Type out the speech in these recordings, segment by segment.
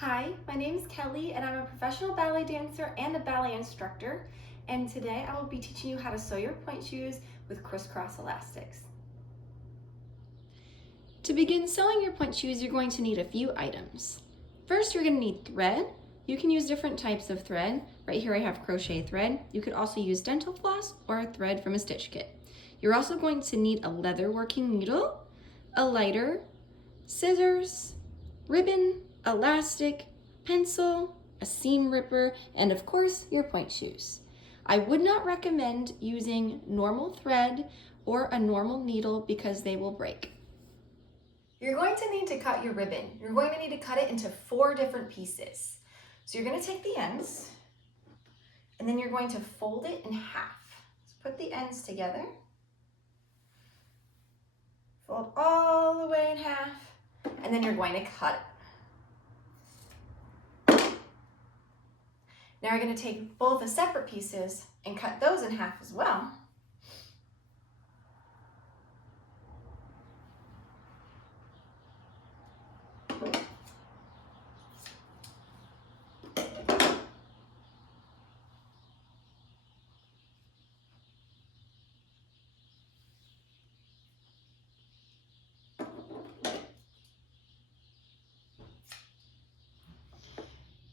Hi, my name is Kelly and I'm a professional ballet dancer and a ballet instructor. And today I will be teaching you how to sew your pointe shoes with crisscross elastics. To begin sewing your pointe shoes, you're going to need a few items. First, you're going to need thread. You can use different types of thread. Right here I have crochet thread. You could also use dental floss or thread from a stitch kit. You're also going to need a leather working needle, a lighter, scissors, ribbon, elastic, pencil, a seam ripper, and of course, your pointe shoes. I would not recommend using normal thread or a normal needle because they will break. You're going to need to cut your ribbon. You're going to need to cut it into 4 different pieces. So you're going to take the ends and then you're going to fold it in half. So put the ends together. Fold all the way in half, and then you're going to cut it. Now you're going to take both the separate pieces and cut those in half as well.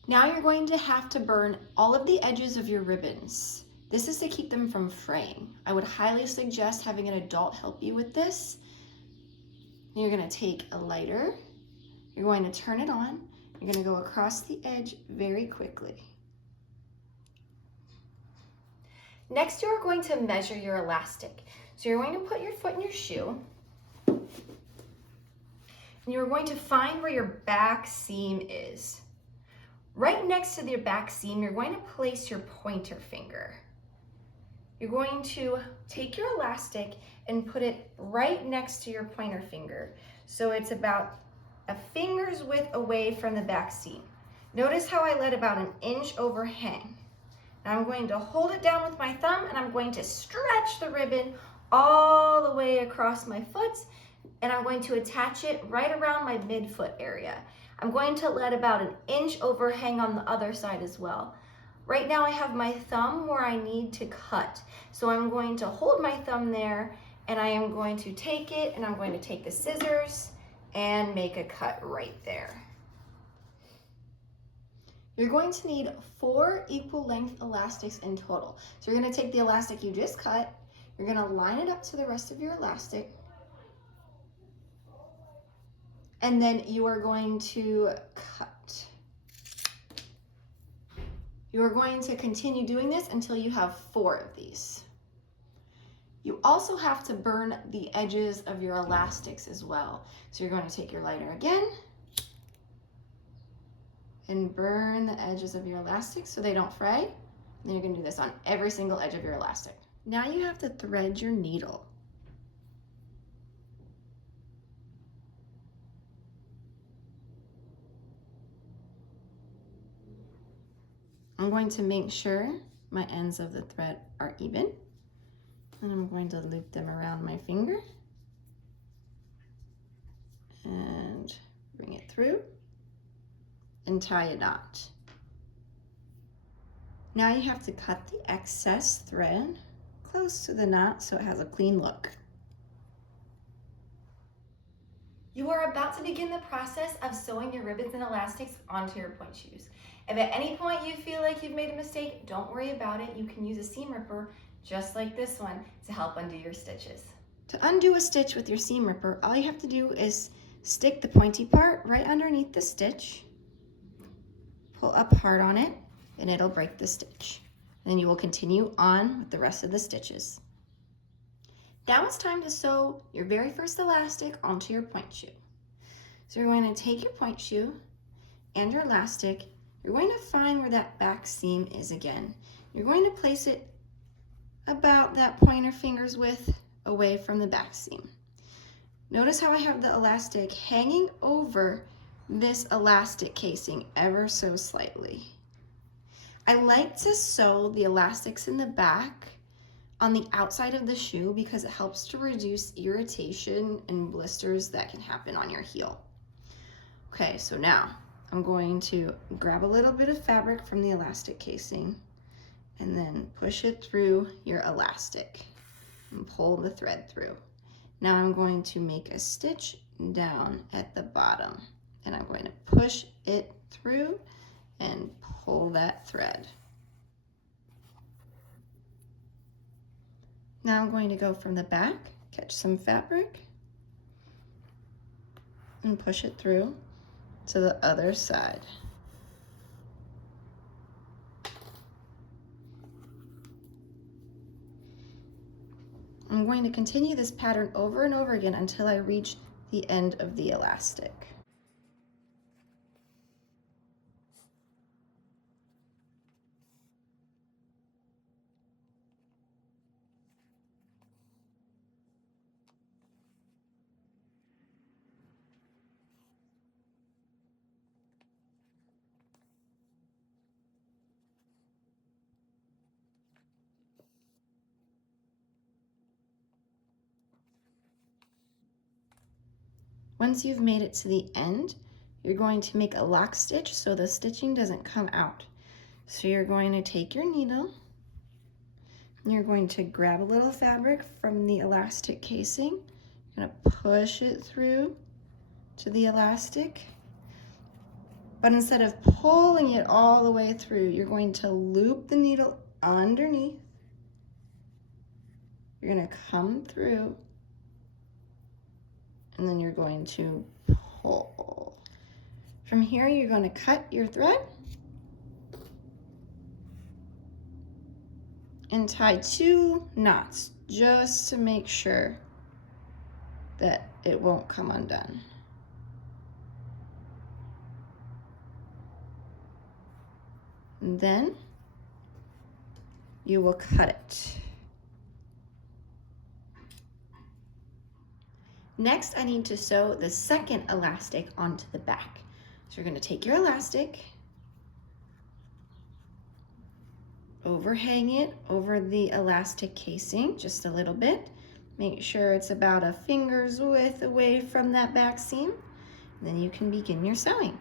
Now you're going to have to burn all of the edges of your ribbons. This is to keep them from fraying. I would highly suggest having an adult help you with this. You're going to take a lighter, you're going to turn it on, you're going to go across the edge very quickly. Next, you're going to measure your elastic. So you're going to put your foot in your shoe, and you're going to find where your back seam is. Right next to your back seam, you're going to place your pointer finger. You're going to take your elastic and put it right next to your pointer finger. So it's about a finger's width away from the back seam. Notice how I let about an inch overhang. Now I'm going to hold it down with my thumb and I'm going to stretch the ribbon all the way across my foot, and I'm going to attach it right around my midfoot area. I'm going to let about an inch overhang on the other side as well. Right now I have my thumb where I need to cut. So I'm going to hold my thumb there and I am going to take it and I'm going to take the scissors and make a cut right there. You're going to need 4 equal length elastics in total. So you're going to take the elastic you just cut, you're going to line it up to the rest of your elastic, and then you are going to cut. You are going to continue doing this until you have 4 of these. You also have to burn the edges of your elastics as well. So you're going to take your lighter again and burn the edges of your elastics so they don't fray. And then you're going to do this on every single edge of your elastic. Now you have to thread your needle. I'm going to make sure my ends of the thread are even, and I'm going to loop them around my finger and bring it through and tie a knot. Now you have to cut the excess thread close to the knot so it has a clean look. You are about to begin the process of sewing your ribbons and elastics onto your pointe shoes. If at any point you feel like you've made a mistake, don't worry about it. You can use a seam ripper just like this one to help undo your stitches. To undo a stitch with your seam ripper, all you have to do is stick the pointy part right underneath the stitch, pull up hard on it, and it'll break the stitch. And then you will continue on with the rest of the stitches. Now it's time to sew your very first elastic onto your pointe shoe. So you're going to take your pointe shoe and your elastic. You're going to find where that back seam is again. You're going to place it about that pointer finger's width away from the back seam. Notice how I have the elastic hanging over this elastic casing ever so slightly. I like to sew the elastics in the back on the outside of the shoe because it helps to reduce irritation and blisters that can happen on your heel. Okay, so now I'm going to grab a little bit of fabric from the elastic casing and then push it through your elastic and pull the thread through. Now I'm going to make a stitch down at the bottom and I'm going to push it through and pull that thread. Now I'm going to go from the back, catch some fabric, and push it through to the other side. I'm going to continue this pattern over and over again until I reach the end of the elastic. Once you've made it to the end, you're going to make a lock stitch so the stitching doesn't come out. So you're going to take your needle, and you're going to grab a little fabric from the elastic casing. You're going to push it through to the elastic. But instead of pulling it all the way through, you're going to loop the needle underneath. You're going to come through, and then you're going to pull. From here, you're going to cut your thread and tie 2 knots just to make sure that it won't come undone. And then you will cut it. Next, I need to sew the second elastic onto the back. So you're going to take your elastic, overhang it over the elastic casing just a little bit. Make sure it's about a finger's width away from that back seam. And then you can begin your sewing.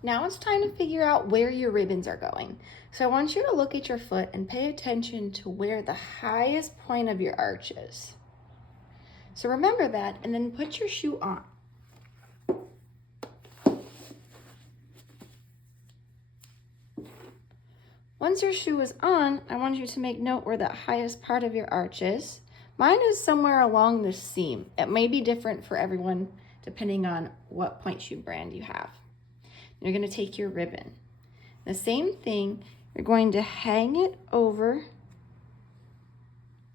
Now it's time to figure out where your ribbons are going. So I want you to look at your foot and pay attention to where the highest point of your arch is. So remember that and then put your shoe on. Once your shoe is on, I want you to make note where the highest part of your arch is. Mine is somewhere along the seam. It may be different for everyone depending on what point shoe brand you have. You're going to take your ribbon. The same thing, you're going to hang it over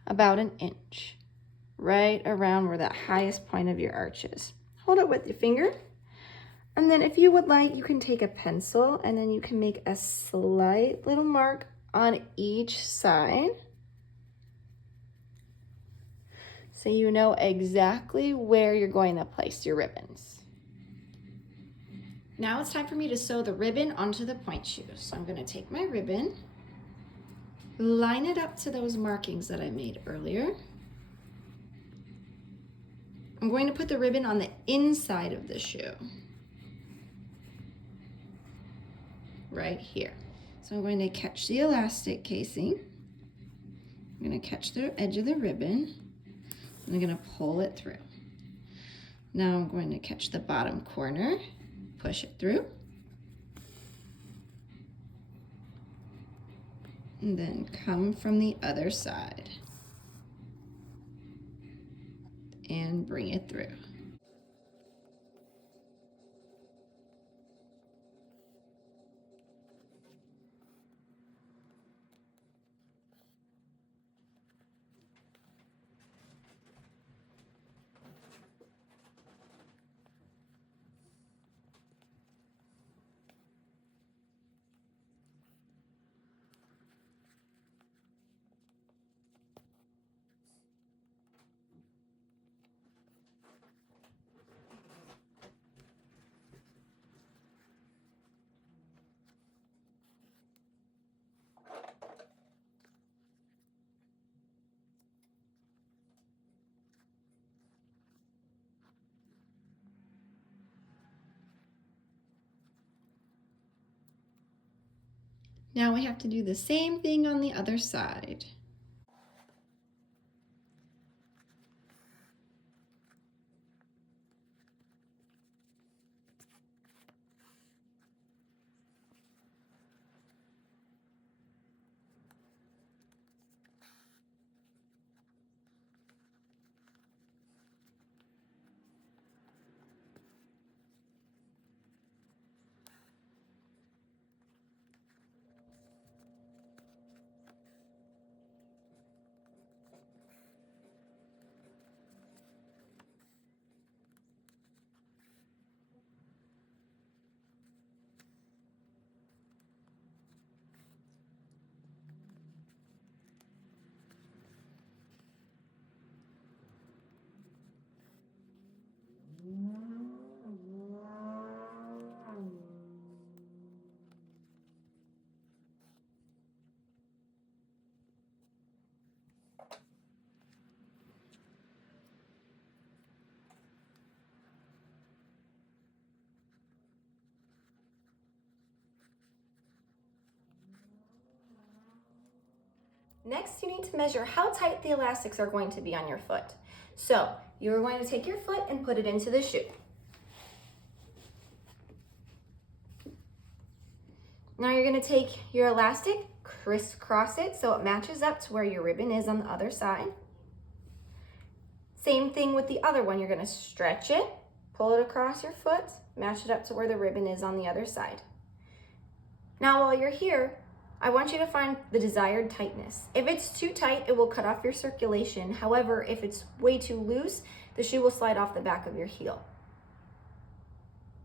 about an inch, right around where that highest point of your arch is. Hold it with your finger. And then if you would like, you can take a pencil and then you can make a slight little mark on each side, so you know exactly where you're going to place your ribbons. Now it's time for me to sew the ribbon onto the point shoe. So I'm going to take my ribbon, line it up to those markings that I made earlier. I'm going to put the ribbon on the inside of the shoe, right here. So I'm going to catch the elastic casing. I'm going to catch the edge of the ribbon, and I'm going to pull it through. Now I'm going to catch the bottom corner, push it through, And then come from the other side and bring it through. Now we have to do the same thing on the other side. Next, you need to measure how tight the elastics are going to be on your foot. So you're going to take your foot and put it into the shoe. Now you're going to take your elastic, crisscross it so it matches up to where your ribbon is on the other side. Same thing with the other one. You're going to stretch it, pull it across your foot, match it up to where the ribbon is on the other side. Now while you're here, I want you to find the desired tightness. If it's too tight, it will cut off your circulation. However, if it's way too loose, the shoe will slide off the back of your heel.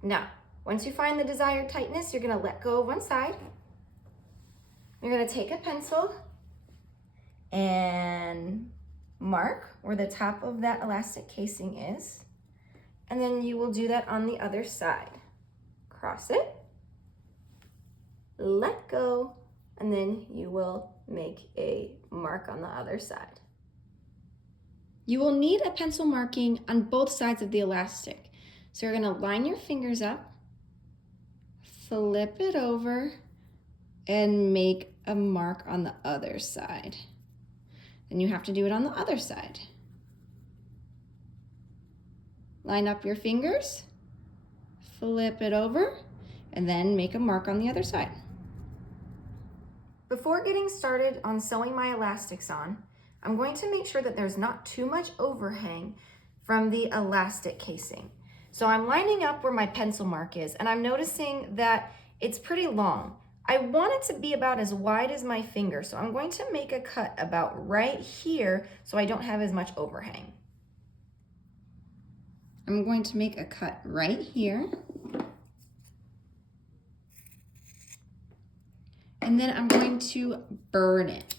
Now, once you find the desired tightness, you're gonna let go of one side. You're gonna take a pencil and mark where the top of that elastic casing is. And then you will do that on the other side. Cross it, let go, and then you will make a mark on the other side. You will need a pencil marking on both sides of the elastic. So you're gonna line your fingers up, flip it over, and make a mark on the other side. Then you have to do it on the other side. Line up your fingers, flip it over, and then make a mark on the other side. Before getting started on sewing my elastics on, I'm going to make sure that there's not too much overhang from the elastic casing. So I'm lining up where my pencil mark is, and I'm noticing that it's pretty long. I want it to be about as wide as my finger, so I'm going to make a cut about right here so I don't have as much overhang. I'm going to make a cut right here. And then I'm going to burn it.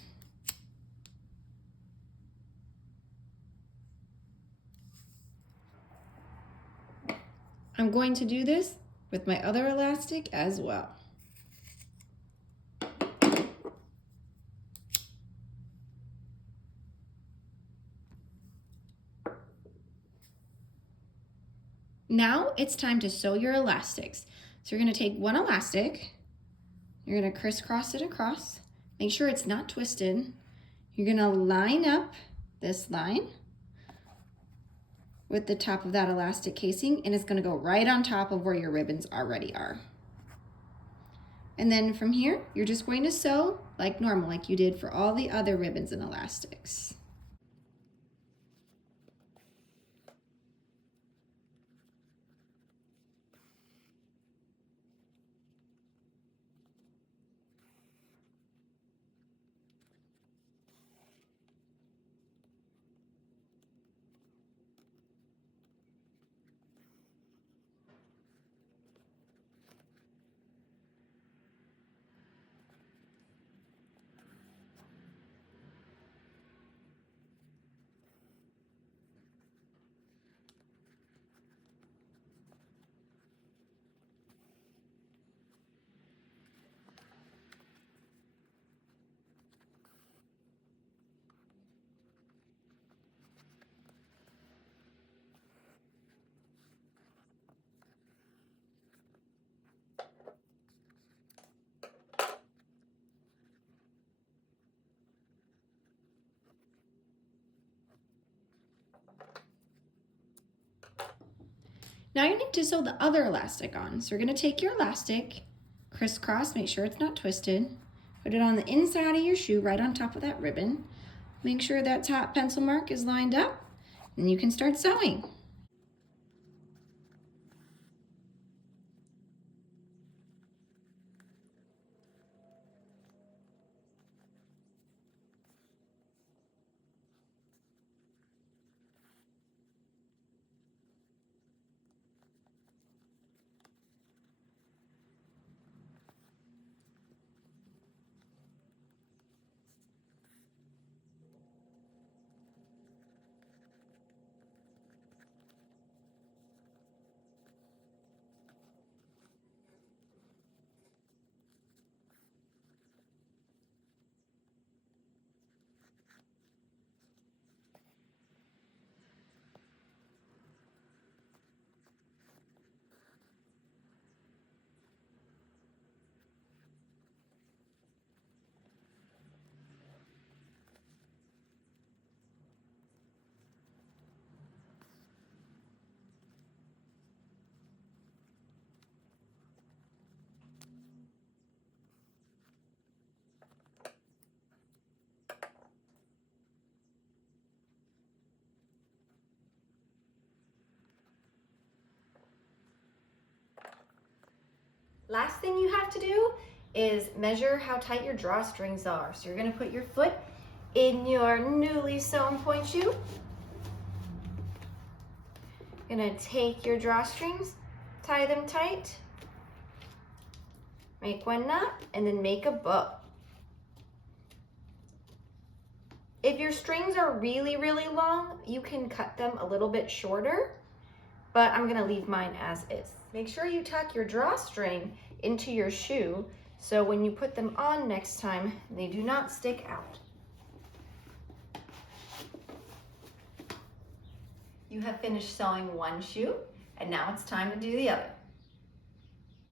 I'm going to do this with my other elastic as well. Now it's time to sew your elastics. So you're going to take one elastic, you're going to crisscross it across, make sure it's not twisted. You're going to line up this line with the top of that elastic casing, and it's going to go right on top of where your ribbons already are. And then from here, you're just going to sew like normal, like you did for all the other ribbons and elastics. Now you need to sew the other elastic on. So you're going to take your elastic, crisscross, make sure it's not twisted, put it on the inside of your shoe right on top of that ribbon. Make sure that top pencil mark is lined up, and you can start sewing. Last thing you have to do is measure how tight your drawstrings are. So you're going to put your foot in your newly sewn point shoe. You're going to take your drawstrings, tie them tight, make one knot, and then make a bow. If your strings are really, really long, you can cut them a little bit shorter, but I'm going to leave mine as is. Make sure you tuck your drawstring into your shoe so when you put them on next time, they do not stick out. You have finished sewing one shoe, and now it's time to do the other.